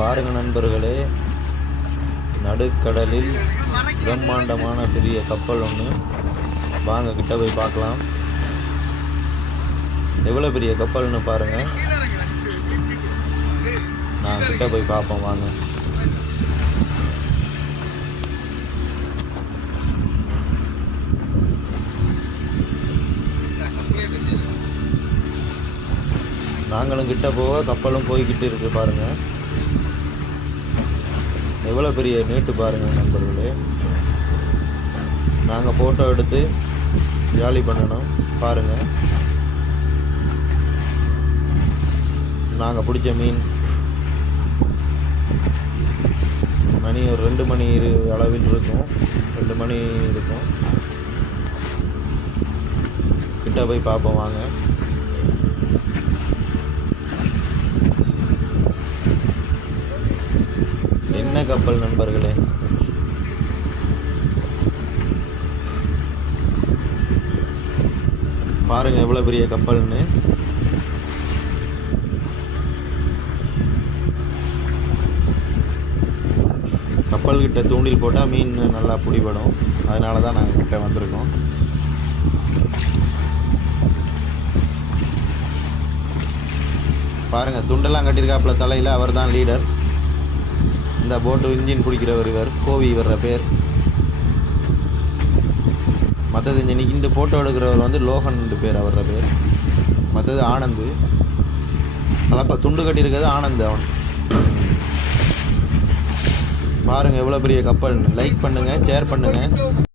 பாருங்க நண்பர்களே, நடுக்கடலில் பிரம்மாண்டமான பெரிய கப்பல் ஒன்று. வாங்க கிட்ட போய் பார்க்கலாம். எவ்வளோ பெரிய கப்பல்னு பாருங்க. நான் கிட்ட போய் பார்ப்போம் வாங்க. நாங்களும் கிட்ட போக கப்பலும் போய்கிட்டு இருக்கு பாருங்க. எவ்வளோ பெரிய நீட்டு பாருங்க நண்பர்களே. நாங்கள் ஃபோட்டோ எடுத்து ஜாலி பண்ணணும் பாருங்க. நாங்கள் பிடிச்ச மீன் மணி ஒரு 2 மணி அளவில் இருக்கும். 2 மணி இருக்கும். கிட்ட போய் பார்ப்போம் வாங்க. என்ன கப்பல் நண்பர்களே, பாருங்க எவ்வளோ பெரிய கப்பல்னு. கப்பல் கிட்ட தூண்டில் போட்டால் மீன் நல்லா பிடிபடும். அதனால தான் நாங்கள் கிட்ட வந்திருக்கோம். பாருங்க துண்டெல்லாம் கட்டியிருக்காப்புல தலையில். அவர் தான் லீடர். இந்த போட்டு இன்ஜின் பிடிக்கிறவர் இவர், கோவி வர்ற பேர். மற்றது இந்த ஃபோட்டோ எடுக்கிறவர் வந்து லோகன் பேர், அவர பேர். மற்றது ஆனந்து. கலப்பா துண்டு கட்டியிருக்கிறது ஆனந்த். அவன் பாருங்கள் எவ்வளோ பெரிய கப்பல்னு. லைக் பண்ணுங்கள், ஷேர் பண்ணுங்கள்.